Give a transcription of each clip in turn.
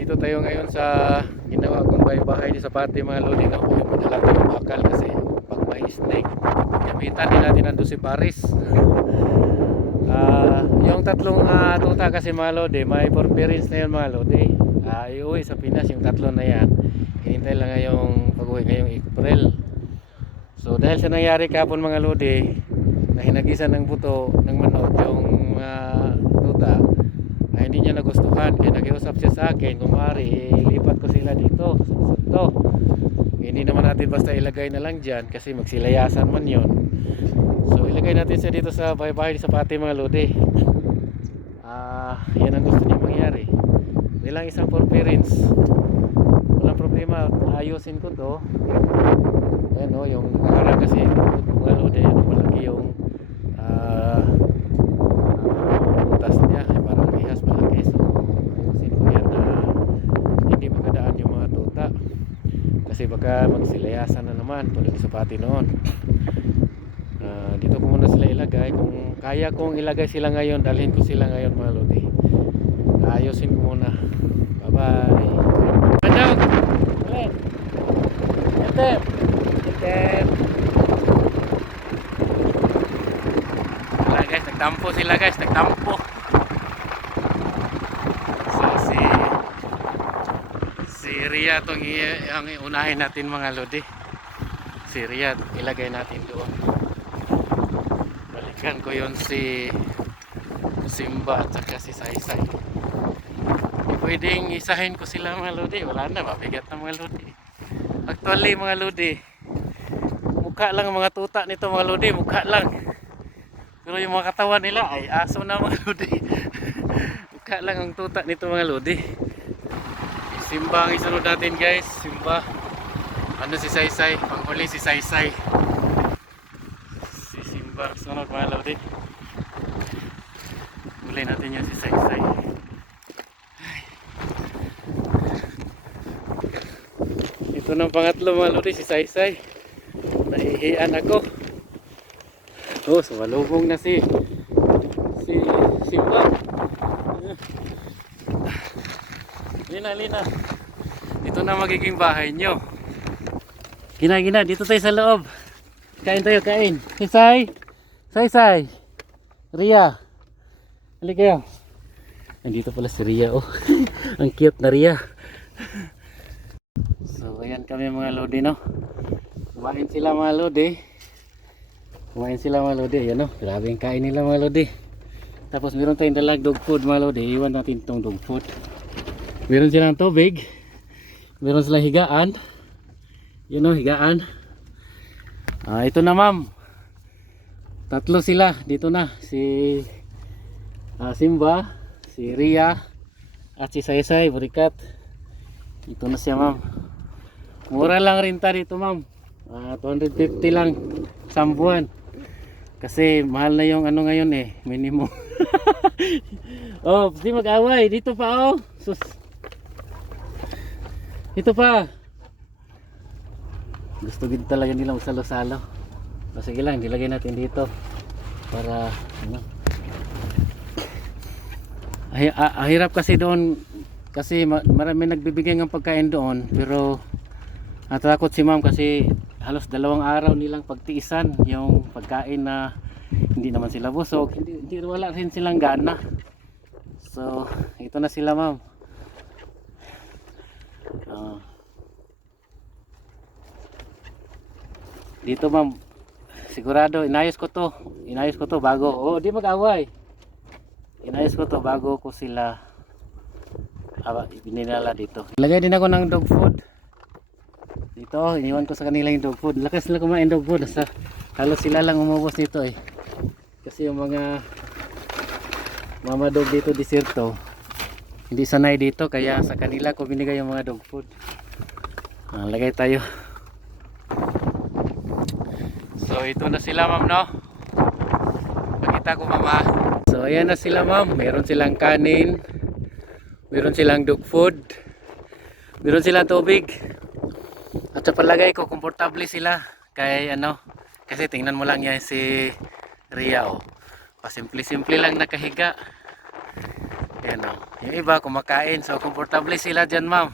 Dito tayo ngayon sa ginawa kong bahay sa Pati mga lodi, no? Yung madala tayong bakal kasi pag may snake gamitan din natin ang 12 pares. Yung tatlong tuta kasi mga lodi, may 4 parents na yun mga lodi. Iuwi sa Pinas yung tatlo na yan. Hinintay lang ngayong pag-uwi ngayong April. So dahil sa nangyari kapon mga lodi, na hinagisan ng buto ng manok yung tuta, ay hindi niya nagustuhan, kaya nakiusap siya sa akin kung maaari ilipat ko sila dito sa Lusonto. Hindi naman natin basta ilagay na lang dyan kasi magsilayasan man yon. So ilagay natin siya dito sa bahay sa Pati mga lodi. Yan ang gusto niya mangyari. Bilang isang 4 parents, walang problema, ayusin ko to. Ayan o, yung nakaharap kasi mga lodi, yan malaki yung butas niya, parang rihas malaki. So ayusin ko yan na hindi makadaan yung mga tuta kasi baka magsilayasan na naman tulad sa Pati noon. Dito ko muna sila ilagay. Kung kaya kong ilagay sila ngayon, dalhin ko sila ngayon mga lodi. Ayusin ko muna. Bye bye. Anong ulit Etem wala guys, nagtampo sila guys, nagtampo. So si Ria itong ang unahin natin mga lodi. Si Ria ilagay natin doon. Balikan ko yon si Simba at saka si Saysay. Pwedeng isahin ko sila mga lodi, wala na, mabigat na mga lodi. Actually mga lodi, mukha lang ang mga tuta nito mga lodi, mukha lang. Pero yung mga katawan nila ay aso na mga lodi. Mukha lang ang tuta nito mga lodi. Simba ang isunod natin guys, Simba. Ano si Saysay, panghuli si Saysay. Si Simba sunod mga lodi. Huli natin yung si Saysay. Ito ng pangatlo mga lodi, si Saysay. Nahihiyan ako. Sumalubong na si Simba. Lina. Ito na magiging bahay nyo. Gina, dito tayo sa loob. Kain tayo, kain. Saysay. Ria. Halika kayo. Nandito pala si Ria, oh. Ang cute na Ria. So ayan kami mga lodi, no. Kumain sila mga lodi. Ayan, no. Grabe yung kain nila mga lodi. Tapos meron tayong dalag dog food mga lodi. Iwan natin itong dog food. Meron silang tubig. Meron silang higaan. Yun, no, higaan. Ito na ma'am. Tatlo sila. Dito na. Si Simba, si Ria, at si Saysay, burikat. Ito na siya ma'am. Mura lang rinta dito ma'am. 250 lang isang buwan. Kasi mahal na yung ano ngayon minimum. Oh, di mag-away. Dito pa oh. Sus. Dito pa. Gusto din talaga nila magsalo-salo. Sige lang, dilagay natin dito. Para ano. Hirap kasi doon. Kasi marami nagbibigay ng pagkain doon. Pero natakot si ma'am kasi halos 2 araw nilang pagtiisan yung pagkain na hindi naman sila busog, hindi wala rin silang gana. So ito na sila ma'am. Dito ma'am, sigurado inayos ko to bago di mag-away. Inayos ko to bago ko sila ibinilala dito. Ilagay din ako ng dog food dito, iniwan ko sa kanila yung dog food. Lakas sila kumain dog food, halos sila lang umubos nito kasi yung mga mama dog dito diserto hindi sanay dito, kaya sa kanila ko binigay yung mga dog food. Lagay tayo. So ito na sila ma'am, no. Pakita ko mama. So ayan na sila ma'am, meron silang kanin, meron silang dog food, meron silang tubig. At sa palagay ko komportable sila kay kasi tingnan mo lang yan si Ria, pasimple-simple lang nakahiga. Yan o. Yung iba kumakain. So, komportable sila dyan, ma'am.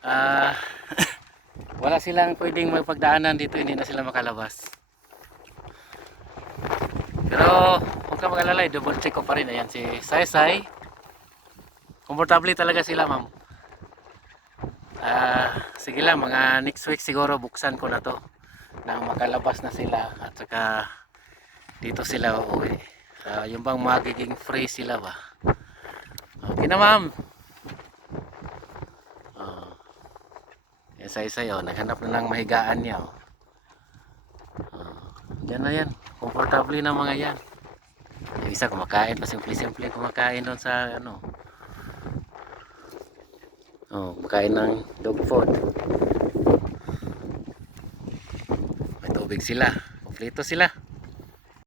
Ah, wala silang pwedeng magpagdaanan dito. Hindi na sila makalabas. Pero, huwag ka mag-alala. Double check ko pa rin. Ayan, si Sai-Sai. Komportable talaga sila, ma'am. Sige lang, mga next week siguro buksan ko na to. Na makalabas na sila. At saka, dito sila uuwi. Yung bang magiging free sila ba? Okay na, ma'am. Oh. Yan Sai-Sai, oh. Naghanap na ng mahigaan niya, oh. Yan na yan. Komportable na mga yan. Yung isa kumakain pa, simple-simple kumakain doon sa ano. Oh, kumakain ng dog food. May tubig sila. Kompleto sila.